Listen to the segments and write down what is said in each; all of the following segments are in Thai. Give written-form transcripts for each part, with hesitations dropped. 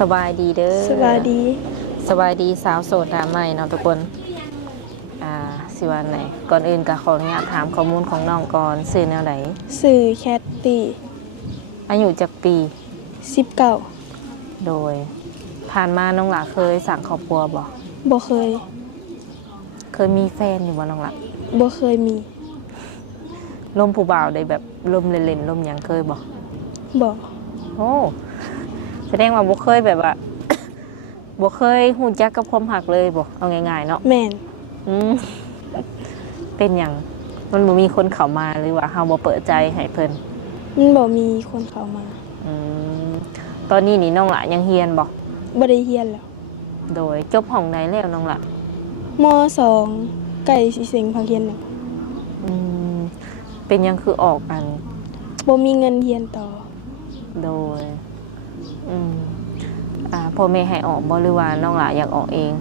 สบายดีเด้อสวัสดีสบายดีสาวโสดหน้าใหม่เนาะทุกคนสิวันไหนก่อนอื่นก็ขออนุญาตถามข้อมูลของน้องก่อนชื่อแนวไหนสื่อแคตตี้อายุจักปี19โดยผ่านมาน้องหลาเคยสั่งครอบครัวบ่เคยมีแฟนอยู่บ่น้องหลาบ่เคยมีลมผู้บ่าวได้แบบลมเล่นๆลมหยังเคยบ่โอ้แสดงว่าบ่เคยแบบว่า บ่เคยฮู้จักกับความรักเลยบ่เอาง่ายๆเนาะแม่นเป็นหยังมันบ่มีคนเข้ามาหรือว่าเฮาบ่เปิดใจให้เพิ่นมันบ่มีคนเข้ามาตอนนี้นี่น้องหลายังเรียนบ่ได้เรียนแล้วโดยจบห้องไหนแล้วน้องหลาม.2 ใกล้สิเซ็งภาคเรียนแล้วเป็นยังคือออกอันบ่มีเงินเรียนต่อโดยพ่อแม่ให้ออกบ่หรือว่าน้องหลาอยากออกเอง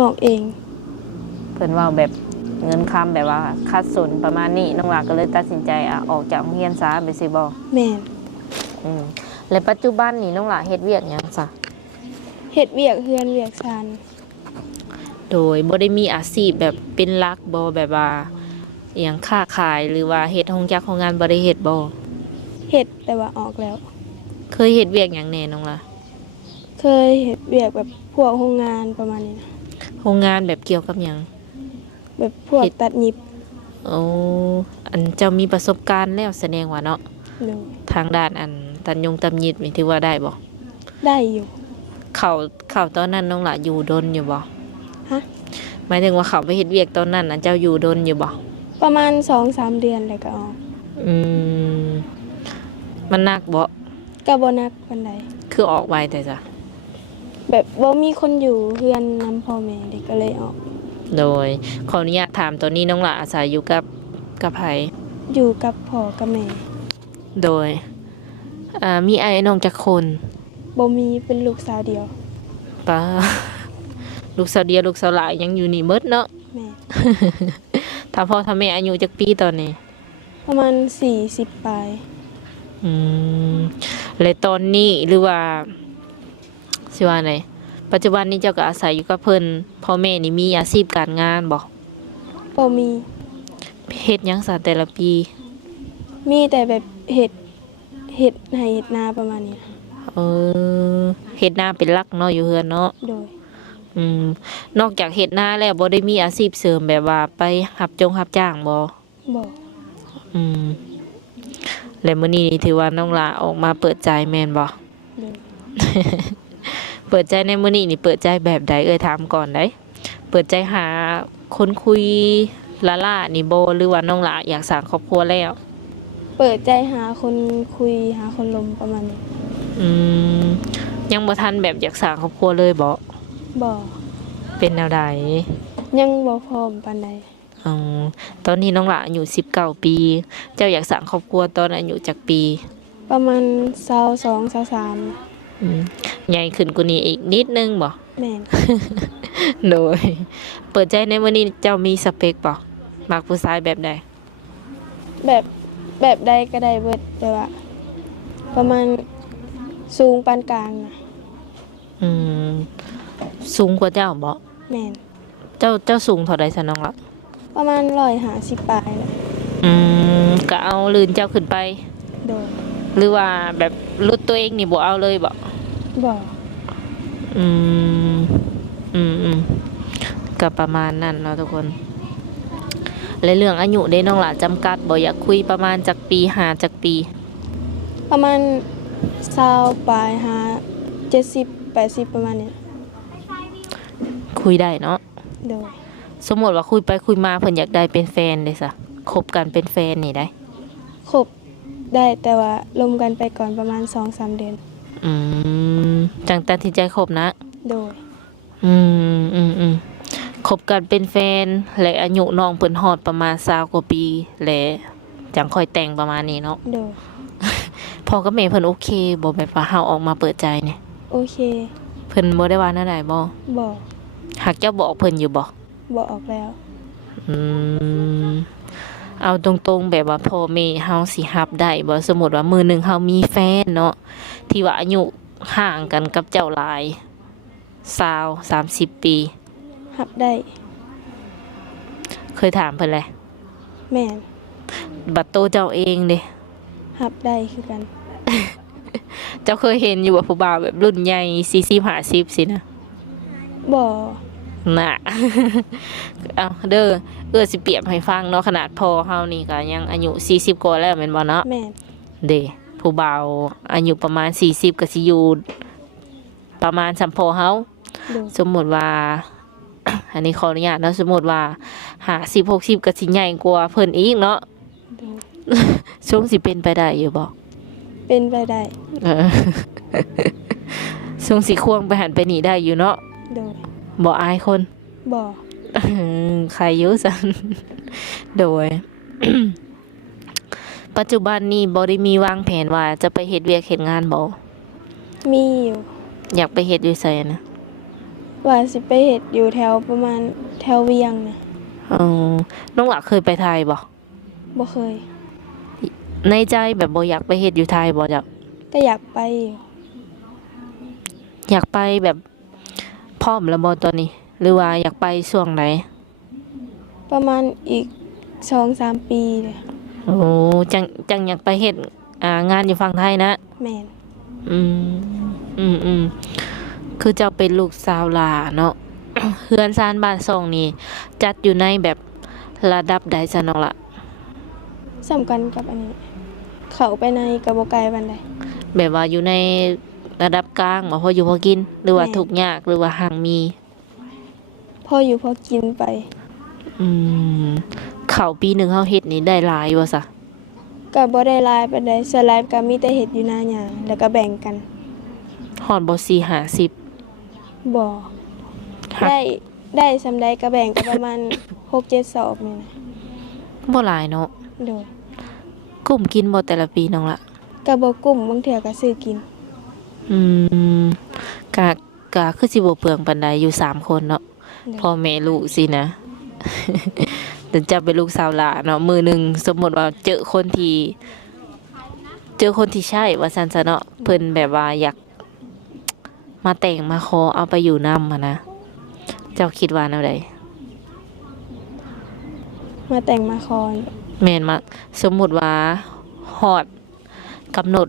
ออกเองเพิ่นว่าแบบเงินค้ำแบบว่าคัดสนประมาณนี้น้องหลาก็เลยตัดสินใจออกจากโรงเรียนซะไปสิบ่แม่นและปัจจุบันนี่น้องหลาเฮ็ดเวียกหยังซะเฮ็ดเวียกเฮือนเวียกชานโดยบ่ได้มีอาชีพแบบเป็นหลักบ่แบบว่าอหยังค้าขายหรือว่าเฮ็ดโรงจักโรงงานบ่ได้เฮ็ดบ่เฮ็ดแต่ว่าออกแล้วเคยเฮ็ดเวียกหยังแน่น้องล่ะเคยเฮ็ดเวียกแบบพวกโรงงานประมาณนี้นะโรงงานแบบเกี่ยวกับหยังแบบพวกตัดเย็บโอ้อันเจ้ามีประสบการณ์แล้วแสดงว่าเนาะทางด้านอันตัดตำยิดนี่ถือว่าได้บ่ได้อยู่เขาตอนนั้นน้องล่ะอยู่ดนอยู่บ่ฮะหมายถึงว่าเขาไปเฮ็ดเวียกตอนนั้นน่ะเจ้าอยู่ดนอยู่บ่ประมาณ 2-3 เดือนแล้วก็ออกมันหนักบ่ก็บ่หนักปานใดคือออกไวแต่จ้ะแบบบ่มีคนอยู่เฮือนนำพ่อแม่เด็กก็เลยออกโดยขออนุญาตถามตอนนี้น้องหล่ะอาศัยอยู่กับไผอยู่กับพ่อกับแม่โดยมีไอ้น้องจักคนบ่มีเป็นลูกสาวเดียวป้าลูกสาวเดียวลูกสาวหลายยังอยู่นี่เบิดเนาะแม่ ถ้าพ่อถ้าแม่อายุจักปีตอนนี้ประมาณ40ปลายและตอนนี้หรือว่าสิว่าไงปัจจุบันนี้เจ้าก็อาศัยอยู่กับเพิ่นพ่อแม่นี่มีอาชีพการงานบ่มีเฮ็ดหยังซะแต่ละปีมีแต่แบบเฮ็ดให้เฮ็ดนาประมาณนี้เฮ็ดนาเป็นหลักเนาะอยู่เฮือนเนาะโดยนอกจากเฮ็ดนาแล้วบ่ได้มีอาชีพเสริมแบบว่าไปรับจ้างบ่และมื้อนี้ถือว่าน้องลาออกมาเปิดใจแม่นบ่ เปิดใจในมื้อนี้นี่เปิดใจแบบใดถามก่อนได้เปิดใจหาคนคุยล่านี่บ่หรือว่าน้องลาอยากสร้างครอบครัวแล้วเปิดใจหาคนคุยหาคนลมประมาณนี้ยังบ่ทันแบบอยากสร้างครอบครัวเลยบ่เป็นแนวใดยังบ่พร้อมปานใดตอนนี้น้องหลาอายุ19ปีเจ้าอยากสร้างครอบครัวตอนอายุจักปีประมาณ22-23ใหญ่ขึ้นกว่านี้อีกนิดนึงบ่แม่น โดยเปิดใจในมื้อนี้เจ้ามีสเปคบ่มักผู้ชายแบบใดแบบใดก็ได้เบิดแต่ว่าประมาณสูงปานกลางนะสูงกว่าเจ้าบ่แม่นเจ้าสูงเท่าใดซะน้องล่ะประมาณ150ปลายแหละก็เอาลื่นเจ้าขึ้นไปโดยหรือว่าแบบลดตัวเองนี่บ่เอาเลยบ่ก็ประมาณนั้นเนาะทุกคนและเรื่องอายุได้น้องหล่ะจำกัดบ่อยากคุยประมาณจักปีหาจักปีประมาณ20ปลายหา70-80ประมาณนี้คุยได้เนาะโดยสมมติว่าคุยไปคุยมาเพิ่นอยากได้เป็นแฟนเลยซะคบกันเป็นแฟนนี่ได้คบได้แต่ว่าลมกันไปก่อนประมาณ 2-3 เดือนจังตัดสินใจคบนะโดยคบกันเป็นแฟนและอายุน้องเพิ่นฮอดประมาณ20กว่าปีและจังค่อยแต่งประมาณนี้เนาะโดยพ่อกับแม่เพิ่นโอเคบ่แบบว่าเฮาออกมาเปิดใจนี่โอเคเพิ่นบ่ได้ว่าแนวใดบ่หากเจ้าบอกเพิ่นอยู่บ่บอกออกแล้วเอาตรงๆแบบว่าพ่อแม่เฮาสิรับได้บ่สมมุติว่ามื้อนึงเฮามีแฟนเนาะที่ว่าอายุ ห่างกันกับเจ้าหลาย30 ปี หับได้ เคยถามเพิ่นแหละ แม่น บัดโตเจ้าเองเด้ หับได้คือกัน เจ้าเคยเห็นอยู่ว่าผู้บ่าวแบบรุ่นใหญ่40 50สินะ บ่ น่ะ เอาเด้อสิเปรียบให้ฟังเนาะขนาดพ่อเฮานี่ก็ยังอายุ40กว่าแล้วแม่นบ่เนาะ แม่น เด้ผู้บ่าวอายุประมาณ40ก็สิอยู่ประมาณสำพ่อเฮา โดย สมมุติว่า อันนี้ขออนุญาตเนาะสมมุติว่า50 60ก็สิใหญ่กว่าเพิ่นอีกเนาะ โดย ช่วงสิเป็นไปได้อยู่บ่ เป็นไปได้ เออ ช่วงสิควงไปหันไปนี่ได้อยู่เนาะ โดย บ่อายคน บ่ ใครอยุ่สัน โดย ปัจจุบันนี้บ่ได้มีวางแผนว่าจะไปเฮ็ดเวียกเฮ็ดงานบ่ มีอยู่ อยากไปเฮ็ดอยู่ไสนะ ว่าสิไปเฮ็ดอยู่แถวประมาณแถวเวียงนะ อ๋อน้องหลักเคยไปไทยบ่ บ่เคย ในใจแบบบ่อยากไปเฮ็ดอยู่ไทยบ่จ้ะ ก็อยากไปอยู่ อยากไปแบบพร้อมแล้วบ่ตอนนี้ หรือว่าอยากไปช่วงไหน ประมาณอีก 2-3 ปีเลย โอ้จังอยากไปเฮ็ดงานอยู่ฝั่งไทยนะ แม่น อืมคือเจ้าเป็นลูกสาวหลาเนาะ เฮือนซานบ้านซ่องนี่จัดอยู่ในแบบระดับใดซะน้องละ สำคัญกับอันนี้ เขาไปในกระบอกไก่บันได แบบว่าอยู่ในระดับกลางบ่พออยู่พอกิน หรือว่า แม่ ทุกข์ยากหรือว่าห่างมี พออยู่พอกินไป อืมข้าวปีหนึงเฮาเฮ็ดนี่ได้หลายบ่ซะ ก็บ่ได้หลายปานใดส่วนหลายก็มีแต่เฮ็ดอยู่หน้าหญ้าแล้วก็แบ่งกัน ฮอดบ่4 50 บ่ หัก ได้ซำใดก็แบ่งกันประมาณ 6-7 สอบนี่นะ บ่หลายเนาะ โดย กลุ่มกินบ่แต่ละปีน้องละ ก็บ่กุ้มบางเทื่อก็ซื้อกิน อืมกะคือสิบ่เปลืองปานใดอยู่3 คนเนาะ พ่อแม่ลูกสินะ แต่จะเป็นลูกสาวหลานเนาะมือหนึ่งสมมติว่าเจอคนที่ใช่ว่าซันซะเนาะเพิ่นแบบว่าอยากมาแต่งมาขอเอาไปอยู่นำอะนะเจ้าคิดว่าแนวใด มาแต่งมาคอน แม่นมาสมมุติว่าฮอดกำหนด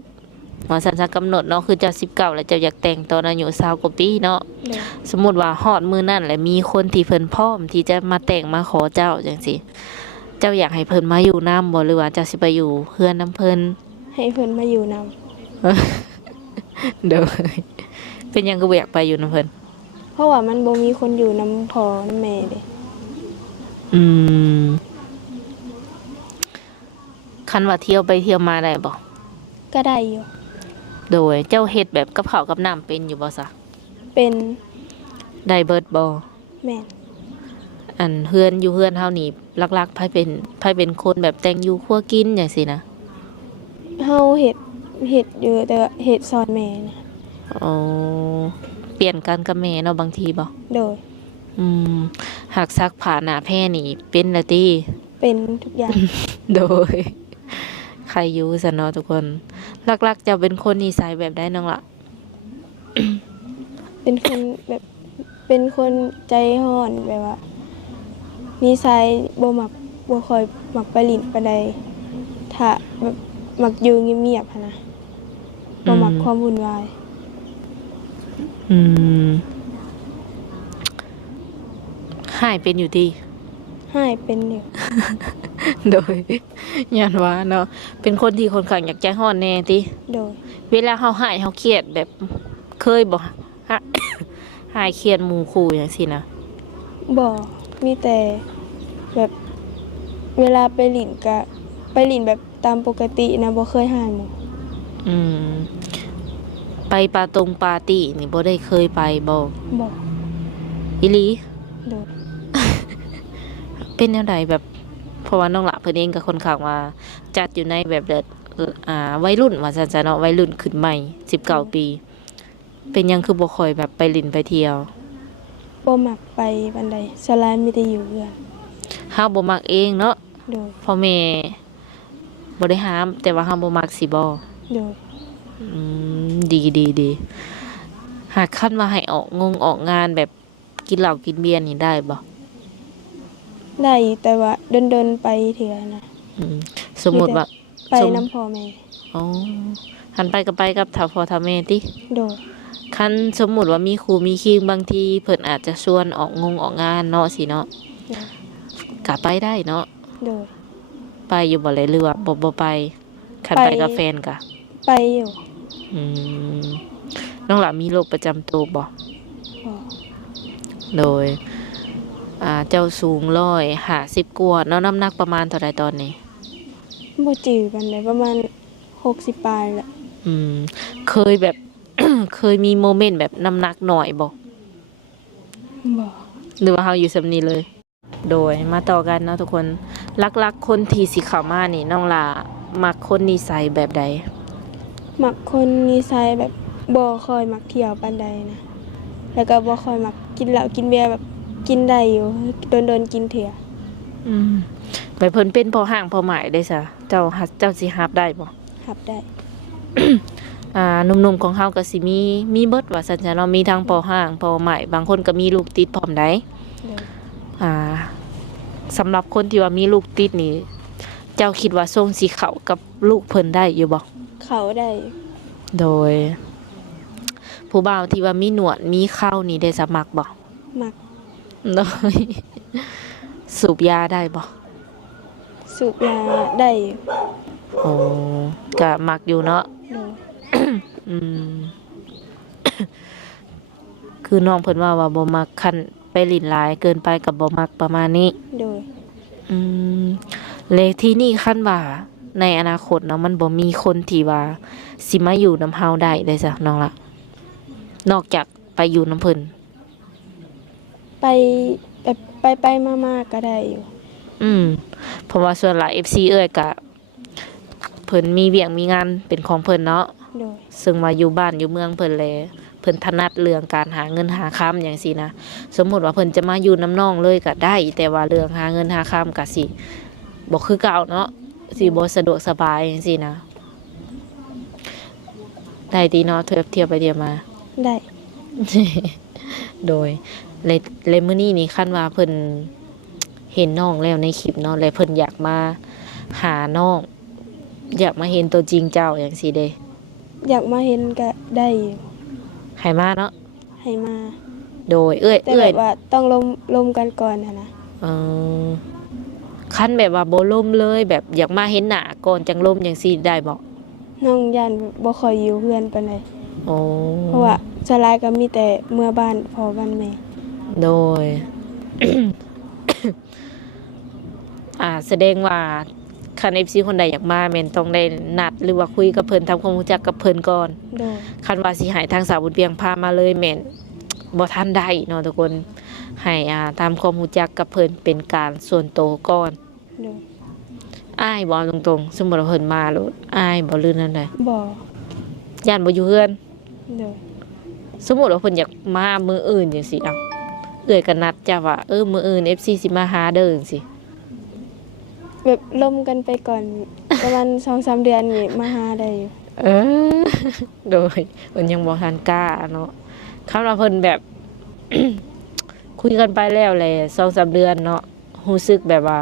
ว่าซันซะกำหนดเนาะคือเจ้า19แล้วเจ้าอยากแต่งตอนอายุ20กว่าปีเนาะ โดย สมมุติว่าฮอดมือนั่นแหละมีคนที่เพิ่นพร้อมที่จะมาแต่งมาขอเจ้าจังซี่เจ้าอยากให้เพิ่นมาอยู่นำบ่หรือว่าเจ้าสิไปอยู่เฮือนนำเพิ่น ให้เพิ่นมาอยู่นำ เด้อเป็นหยังก็บ่อยากไปอยู่นำเพิ่น เพราะว่ามันบ่มีคนอยู่นำพ่อนำแม่เด้ อืมคันว่าเที่ยวไปเที่ยวมาได้บ่ ก็ได้อยู่ โดยเจ้าเฮ็ดแบบกับข้าวกับน้ำเป็นอยู่บ่ซะ เป็น ได้เบิดบ่ แม่น อันเฮือนอยู่เฮือนเฮานี่หลักๆไผเป็นคนแบบแต่งอยู่ครัวกินจังซี่นะ เฮาเฮ็ดอยู่แต่ว่าเฮ็ดซอยแม่นะ อ๋อเปลี่ยนกันกับแม่เนาะบางทีบ่ โดย อืมหากซักผ้าหน้าแพร่นี่เป็นละติ เป็นทุกอย่าง โดย ใครอยู่ซะเนาะทุกคนหลักๆจะเป็นคนนิสัยแบบใดน้องล่ะ เป็นคนแบบเป็นคนใจร้อนแบบว่านิสัยบ่ค่อยมักไปลิ้นปานใดถ้าแบบมักอยู่เงียบๆหันนะบ่มักความวุ่นวาย อืมหายเป็นอยู่ดี ให้เป็นอยู่ โดยย้อนว่าเนาะเป็นคนที่ค่อนข้างอยากใจร้อนแน่ติ โดย เวลาเฮาหายเฮาเครียดแบบเคยบ่ ฮะ หายเครียดหมู่คู่จังซี่นะ บ่มีแต่แบบเวลาไปลิ้นก็ไปลิ้นแบบตามปกตินะบ่เคยหายหมู่ อืมไปปาตรงปาร์ตี้นี่บ่ได้เคยไปบ่ บ่ อีหลี โดย เป็นแนวใดแบบเพราะว่าน้องหละเพิ่นเองก็ค่อนข้างว่าจัดอยู่ในแบบเด็ดวัยรุ่นว่าซั่นซะเนาะวัยรุ่นขึ้นใหม่19 ปี เป็นหยังคือบ่ค่อยแบบไปเลินไปเที่ยว บ่มักไปปานใดสลายมีแต่อยู่เรือน เฮาบ่มักเองเนาะ โดย พ่อแม่บ่ได้ห้าม แต่ว่าเฮาบ่มักสิบ่ โดย ดีดีดีหากขั้นมาให้ออกงานแบบกินเหล้ากินเบียร์นี่ได้บ่ ได้แต่ว่าเดินๆไปเถื่อนะ สมมุติว่า ไปน้ำพ่อแม่ อ๋อหันไปก็ไปกับท่าพ่อท่าแม่ติ โดย คันสมมุติว่ามีครูมีคิงบางทีเพิ่นอาจจะชวนออกงานเนาะสิเนาะ โดย ก็ไปได้เนาะ โดย ไปอยู่บ่เลยหรือว่าบ่ไปคันไป ไป กับแฟนก็ ไปอยู่ อืมน้องหล่ะมีโรคประจำตัวบ่ บ่ โดยเจ้าสูง150กว่าเนาะน้ำหนักประมาณเท่าใดตอนนี้ บ่จือกันเลยประมาณ60ปลายแหละ เคยแบบ เคยมีโมเมนต์แบบน้ำหนักหน่อยบ่ บ่ หรือว่าเฮาอยู่สำนี้เลย โดยมาต่อกันเนาะทุกคนลักๆคนที่สิเข้ามานี่น้องหล่ะมักคนนิสัยแบบใด มักคนนิสัยแบบบ่ค่อยมักเที่ยวปานใดนะแล้วก็บ่ค่อยมักกินเหล้ากินเบียร์แบบกินได้อยู่โดนๆกินเถื่อ ไปเพิ่นเป็นพอห้างพอหมายได้ซะเจ้าสิรับได้บ่ รับได้ หนุ่มๆของเฮาก็สิมีเบิดว่าซั่นจ้ะเนาะมีทั้งพอห้างพอหมายบางคนก็มีลูกติดพร้อมได้ โดย สำหรับคนที่ว่ามีลูกติดนี่เจ้าคิดว่าทรงสิเข้ากับลูกเพิ่นได้อยู่บ่ เขาได้ โดย ผู้บ่าวที่ว่ามีหนวดมีเครานี่ได้สมัครบ่ มัก โดย สูบยาได้บ่ สูบยาได้อยู่ โอ้ก็มักอยู่เนาะ โดย อืม คือน้องเพิ่นว่าบ่มักคันไปลิ้นหลายเกินไปก็บ่มักประมาณนี้ โดย อืมเลยที่นี่คันว่าในอนาคตเนาะมันบ่มีคนที่ว่าสิมาอยู่นำเฮาได้เลยจ้ะน้องละนอกจากไปอยู่นำเพิ่น ไปแบบไปมาๆก็ได้อยู่ เพราะว่าส่วนหลาย FC เอ้ยก็เพิ่นมีเวียกมีงานเป็นของเพิ่นเนาะ โดย ซึ่งมาอยู่บ้านอยู่เมืองเพิ่นแลเพิ่นถนัดเรื่องการหาเงินหาค้ำอย่างซี่นะสมมุติว่าเพิ่นจะมาอยู่น้ำน้องเลยก็ได้ แต่ว่าเรื่องหาเงินหาค้ำก็สิบ่คือเก่าเนาะสิบ่สะดวกสบายจังซี่นะได้ดีเนาะเทียบไปเทียบมา ได้ โดยเลยมื้อนี้นี่คันว่าเพิ่นเห็นน้องแล้วในคลิปเนาะแล้วเพิ่นอยากมาหาน้องอยากมาเห็นตัวจริงเจ้าอย่างซี่เด้ อยากมาเห็นก็ได้อยู่ ให้มาเนาะ ให้มา โดยเอ้ย แต่แบบว่าต้องลมกันก่อนนะ เออคันแบบว่าบ่ล่มเลยแบบอยากมาเห็นหน้าก่อนจังล่มจังซี่ได้บ่ น้องยันบ่ค่อยอยู่เพื่อนปานใด โอ้ เพราะว่าสลายก็มีแต่เมื่อบ้านพ่อบ้านแม่ โดย แสดงว่าคัน FC คนใดอยากมาแม่นต้องได้นัดหรือว่าคุยกับเพิ่นทำความรู้จักกับเพิ่นก่อน โดย คันว่าสิให้ทางสาวบุญเพียงพามาเลยแม่นบ่ทันได้เนาะทุกคนให้ตามความรู้จักกับเพิ่นเป็นการส่วนตัวก่อน โดย อ้ายบ่ตรงๆสมมุติว่าเพิ่นมาโลดอ้ายบ่ลือนั่นใด บ่ ย่านบ่อยู่เฮือน โดย สมมุติว่าเพิ่นอยากมามื้ออื่นจังซี่เอาเอื้อยก็นัดจ้ะว่ามื้ออื่น FC สิมาหาเด้อจังซี่ แบบลมกันไปก่อน ประมาณ 2-3 เดือนนี่มาหาได้อยู่ เออ โดยเพิ่นยังบ่ทันกล้าเนาะคำว่าเพิ่นแบบ คุยกันไปแล้วแหละ 2-3 เดือนเนาะรู้สึกแบบว่า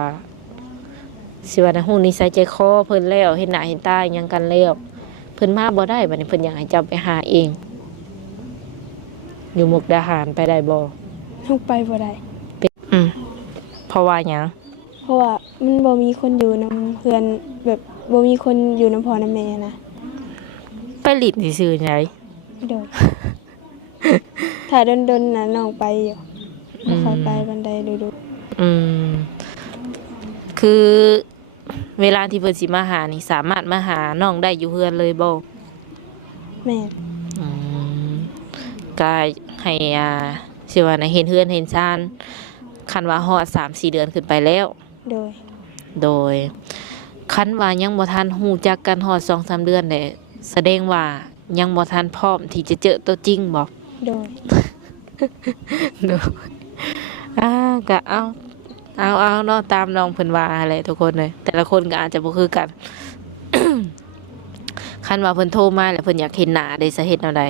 สิว่านะฮู้นิสัยใจคอเพิ่นแล้วเห็นหน้าเห็นตาหยังกันแล้วเพิ่นมาบ่ได้บัดนี้เพิ่นอยากให้เจ้าไปหาเอง อยู่มุกดาหารไปได้บ่ ลงไปบ่ได้ เพราะว่าหยัง เพราะว่ามันบ่มีคนอยู่นํเพื่อนแบบบ่มีคนอยู่นํพ่อนำแม่นะ ไปลิ้นซื่อๆไง โดย ถ้าดนๆน่ะน้องไปอยู่บ่ค่อยไปปานใดดู อืมคือเวลาที่เพิ่นสิมาหานี่สามารถมาหาน้องได้อยู่เฮือนเลยบ่ ๆแม่น อืมก็ให้สิว่านะเห็นเฮือนเห็นชานคันว่าฮอด 3-4 เดือนขึ้นไปแล้ว โดย โดยคันว่ายังบ่ทันฮู้จักกันฮอด 2-3 เดือนได้แสดงว่ายังบ่ทันพร้อมที่จะเจอตัวจริงบ่ โดย โดยก็เอาเนาะตามน้องเพิ่นว่าแหละทุกคนเลยแต่ละคนก็อาจจะบ่คือกัน คัน คันว่าเพิ่นโทรมาแล้วเพิ่นอยากเห็นหน้าได้สาเหตุแนวใด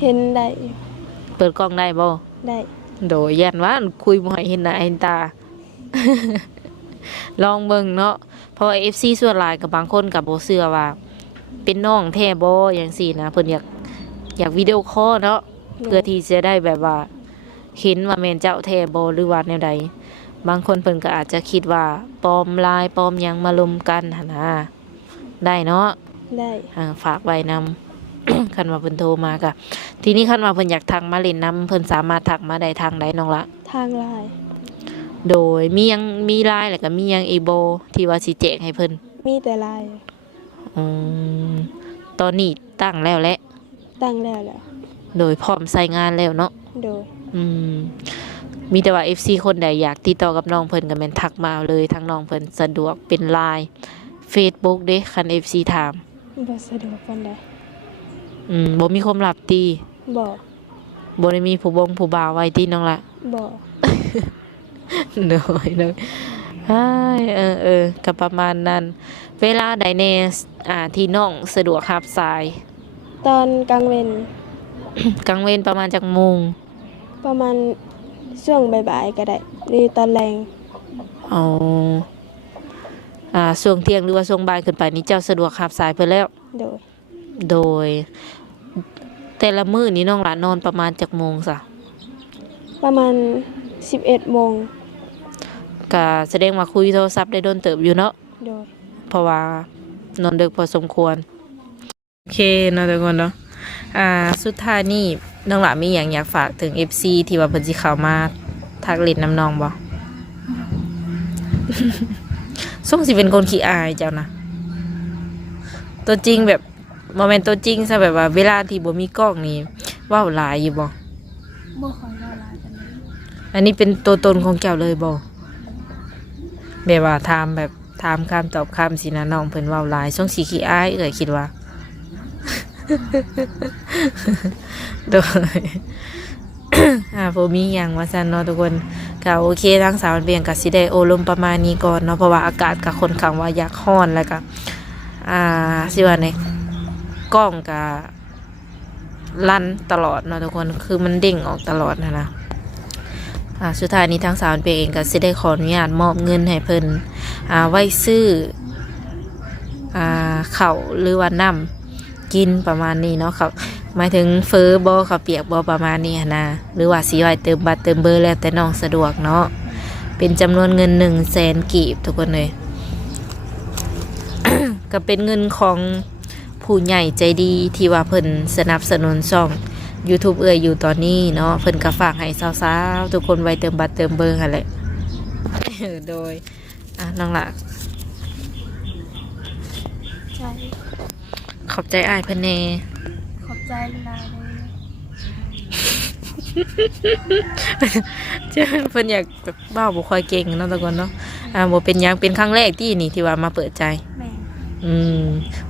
เห็นได้อยู่ เปิดกล้องได้บ่ ได้ โดยยันว่าคุยบ่ให้เห็นหน้าเห็นตา ลองเบิ่งเนาะเพราะว่า FC ส่วนหลายกับบางคนก็บ่เชื่อว่า เป็นน้องแท้บ่จังซี่นะเพิ่นอยากวิดีโอคอลเนาะเพื่อที่จะได้แบบว่าเห็นว่าแม่นเจ้าแท้บ่หรือว่าแนวใดบางคนเพิ่นก็อาจจะคิดว่าปลอมลายปลอมหยังมารวมกันหั่นนะได้เนาะ ได้ ฝากไว้นำ คันว่าเพิ่นโทรมาก็ทีนี้คันว่าเพิ่นอยากทักมาเล่นนำเพิ่นสามารถทักมาได้ทางใดน้องละ ทางไลน์ โดยมีไลน์แล้วก็มียังอีโบที่ว่าสิแจกให้เพิ่น มีแต่ไลน์ อืมตอนนี้ตั้งแล้วแหละ ตั้งแล้วแหละ โดยพร้อมใส่งานแล้วเนาะ โดย อืมมีแต่ว่า FC คนใดอยากติดต่อกับน้องเพิ่นก็แม่นทักมาเลยทางน้องเพิ่นสะดวกเป็น LINE Facebook เด้คัน FC ถาม บ่สะดวกปานใด บ่มีความลับติ บ่ บ่ได้มีผู้บ่าวไว้ติน้องละ บ่ โดยอ้ายก็ประมาณนั้น เวลาใดแน่ที่น้องสะดวกรับสาย ตอนกลางเวน กลางเวรประมาณจักโมง ประมาณช่วงบ่ายๆก็ได้หรือตอนแรง อ๋อช่วงเที่ยงหรือว่าช่วงบ่ายขึ้นไปนี่เจ้าสะดวกรับสายเพิ่นแล้ว โดย โดย แต่ละมื้อนี้น้องหลานนอนประมาณจักโมงซะ ประมาณ 11 โมง ก็แสดงว่าคุยโทรศัพท์ได้โดนเติบอยู่เนาะ โดย เพราะว่านอนดึกพอสมควรโอเคเนาะทุกคนเนาะสุดท้ายนี่น้องหลานมีหยังอยากฝากถึง FC ที่ว่าเพิ่นสิเข้ามาทักเล่นน้ำน้องบ่ ส่งสิเป็นคนขี้อายเจ้านะตัวจริงแบบโมเมนต์ตัวจริงซะแบบว่าเวลาที่บ่มีกล้องนี่เว้าหลายอยู่บ่ บ่ค่อยเว้าหลายปานใด อันนี้เป็นตัวตนของเจ้าเลยบ่แบบว่าถามคำตอบคำสินะน้องเพิ่นเว้าหลายส่งสิขี้อายคิดว่า โดย บ่มีหยังว่าซั่นเนาะทุกคนก็โอเคทางสาวเบียงก็สิได้โอลมประมาณนี้ก่อนเนาะเพราะว่าอากาศก็ค่อนข้างว่าอยากร้อนแล้วก็สิว่าไงกล้องก็ลั่นตลอดเนาะทุกคนคือมันเด้งออกตลอดนะสุดท้ายนี้ทางสาวเบียงเองก็สิได้ขออนุญาตมอบเงินให้เพิ่นไว้ซื้อข้าวหรือว่าน้ำกินประมาณนี้เนาะครับหมายถึงเฟอบ่ข้าวเปียกบ่ประมาณนี้นะหรือว่าสิไว้เติมบัตรเติมเบอร์แล้วแต่น้องสะดวกเนาะเป็นจำนวนเงิน100,000 กีบทุกคนเลย ก็เป็นเงินของผู้ใหญ่ใจดีที่ว่าเพิ่นสนับสนุนช่อง YouTube อยู่ตอนนี้เนาะเพิ่นก็ฝากให้สาวๆทุกคนไว้เติมบัตรเติมเบอร์หั่นแหละ โดยน้องละ ใช่ ขอบใจอ้ายเพิ่นแน่ ขอบใจหลายเลย เจ้าเพิ่นอยากแบบเว้าบ่ค่อยเก่งเนาะทุกคนเนาะบ่เป็นหยังเป็นครั้งแรกที่ว่ามาเปิดใจ แม่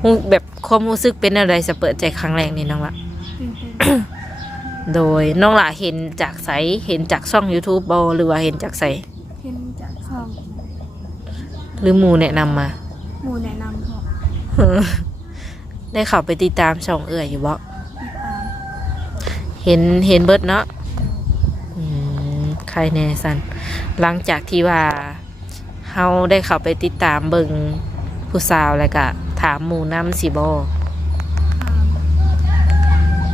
ฮู้แบบความรู้สึกเป็นอะไรจะเปิดใจครั้งแรกนี่น้องละ โดยน้องละเห็นจากไสเห็นจากช่อง YouTube บ่หรือว่าเห็นจากไส เห็นจากช่อง หรือหมู่แนะนำมา หมู่แนะนำพอ ได้เข้าไปติดตามช่องอยู่บ่ ติดตาม เห็นเบิดเนาะใครแน่สันหลังจากที่ว่าเฮาได้เข้าไปติดตามเบิ่งผู้สาวแล้วก็ถามหมู่นำสิบ่ ถาม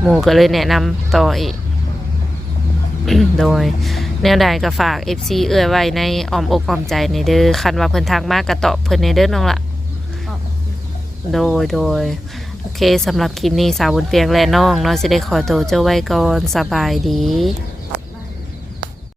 หมู่ก็เลยแนะนำต่ออีก โดยแนวใดก็ฝาก FC ไว้ในอ้อมอกอ้อมใจในเด้อคันว่าเพิ่นทักมาก็ตอบเพิ่นในเด้อน้องละ ออก โดยโอเคสำหรับคลิปนี้สาวบุญเปียงและน้องเนาะสิได้ขอตัวเจ้าไว้ก่อนสบายดี